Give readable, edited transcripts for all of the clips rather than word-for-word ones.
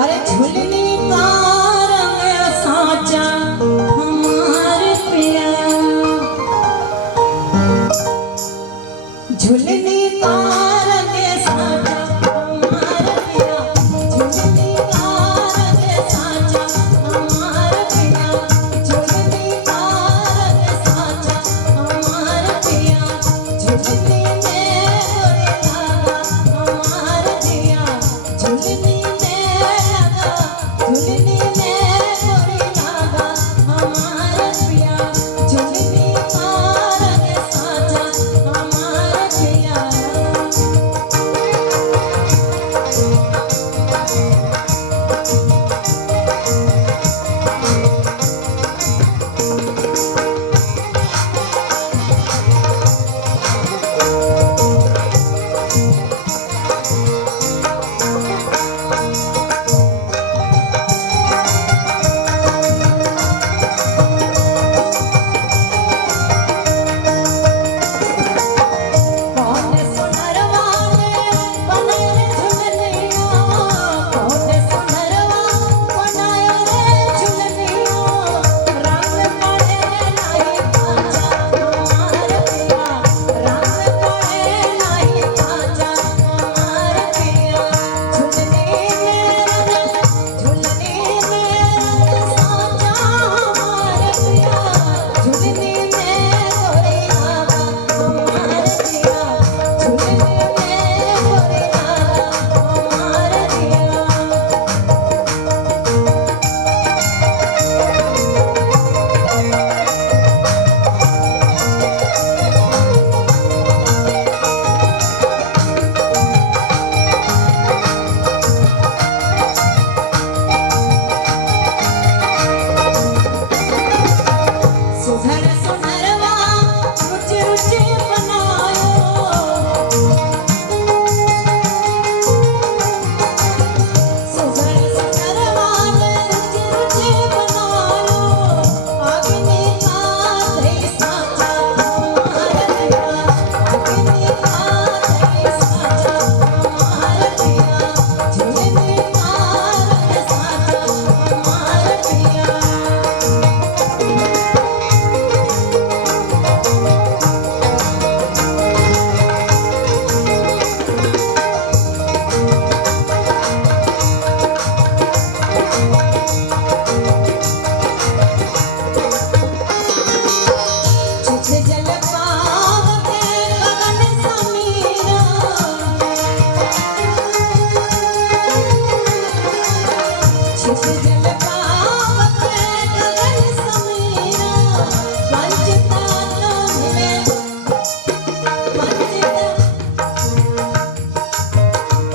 अरे झुलनी का रंग साचा हमारे पिया, झुलनी का रंग साचा हमारे पिया, झुलनी का रंग साचा हमारे पिया, झुलनी का रंग साचा हमारे पिया, झुलनी में गोरे धागा हमारे पिया, झुलनी झुलनी में गोरी धागा हमारे पिया, झुलनी का रंग साचा हमारे पिया।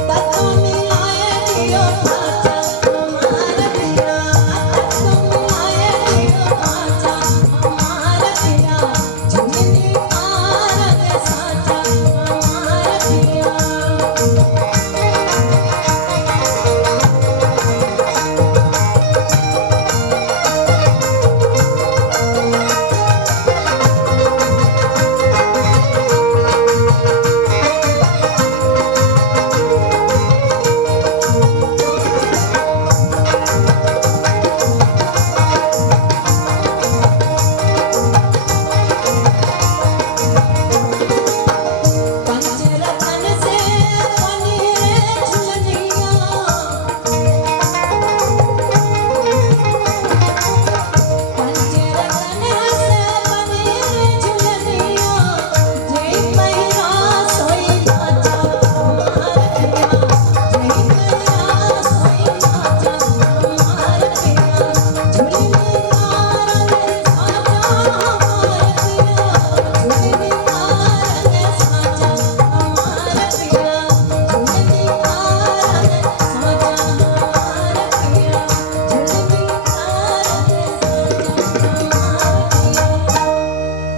Tata milaye diyo tata